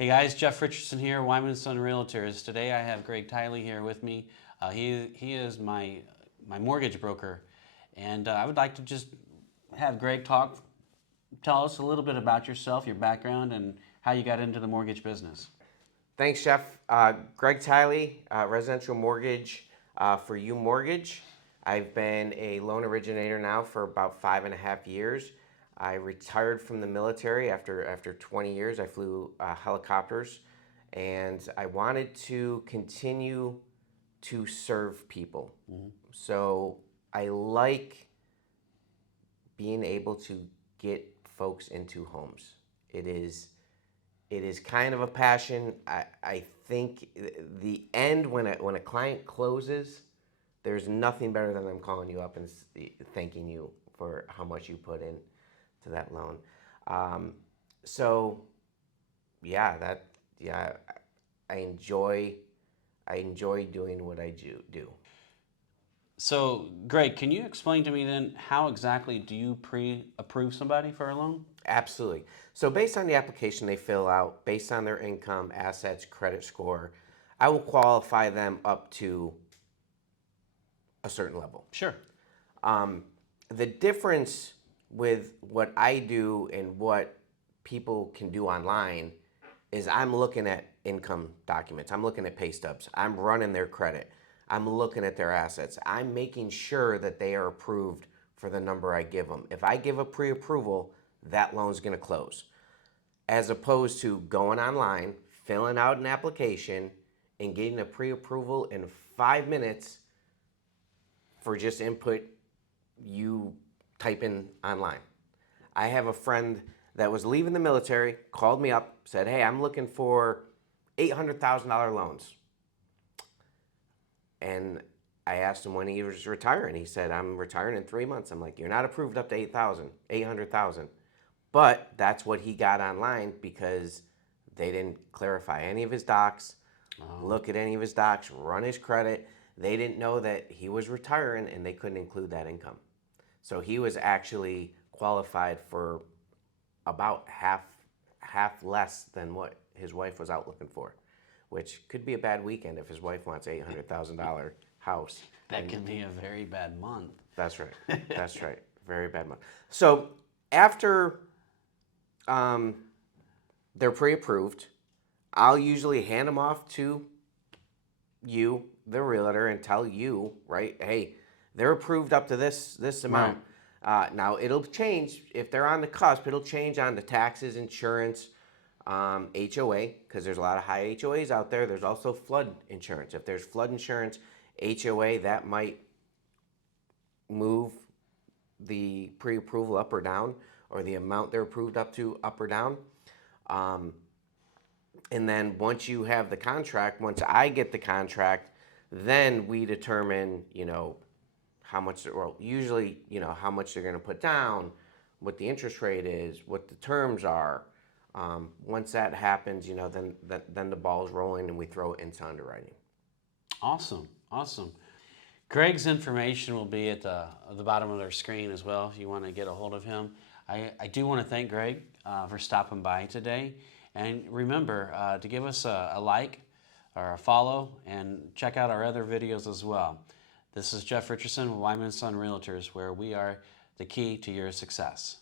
Hey guys, Jeff Richardson here, Wyman & Son Realtors. Today I have Greg Tily here with me. He is my mortgage broker, and I would like to just have Greg tell us a little bit about yourself, your background, and how you got into the mortgage business. Thanks, Jeff. Greg Tily, residential mortgage for Umortgage. I've been a loan originator now for about 5.5 years. I retired from the military after 20 years. I flew helicopters, and I wanted to continue to serve people. So I like being able to get folks into homes. It is kind of a passion. I think the end, when a client closes, there's nothing better than them calling you up and thanking you for how much you put in to that loan. So yeah, I enjoy doing what I do. So, Greg, can you explain to me then how exactly do you pre-approve somebody for a loan? Absolutely. So based on the application they fill out, based on their income, assets, credit score, I will qualify them up to a certain level. Sure. The difference with what I do and what people can do online is I'm looking at income documents. I'm looking at pay stubs. I'm running their credit. I'm looking at their assets. I'm making sure that they are approved for the number I give them. If I give a pre-approval, that loan's going to close. As opposed to going online, filling out an application, and getting a pre-approval in 5 minutes for just input you type in online. I have a friend that was leaving the military, called me up, said, hey, I'm looking for $800,000 loans. And I asked him when he was retiring. He said, I'm retiring in 3 months. I'm like, you're not approved up to 800,000. But that's what he got online because they didn't clarify any of his docs, look at any of his docs, run his credit. They didn't know that he was retiring and they couldn't include that income. So he was actually qualified for about half less than what his wife was out looking for, which could be a bad weekend if his wife wants $800,000 house. That could be a very bad month. That's right. That's right. Very bad month. So after they're pre-approved, I'll usually hand them off to you, the realtor, and tell you, right, hey, they're approved up to this amount. Now, it'll change. If they're on the cusp, it'll change on the taxes, insurance, HOA, because there's a lot of high HOAs out there. There's also flood insurance. If there's flood insurance, HOA, that might move the pre-approval up or down, or the amount they're approved up to up or down. And then once you have the contract, once I get the contract, then we determine, how much, well, usually, how much they're going to put down, what the interest rate is, what the terms are. Once that happens, then the ball's rolling and we throw it into underwriting. Awesome. Greg's information will be at the bottom of their screen as well if you want to get a hold of him. I do want to thank Greg for stopping by today. And remember to give us a like or a follow and check out our other videos as well. This is Jeff Richardson with Wyman & Son Realtors, where we are the key to your success.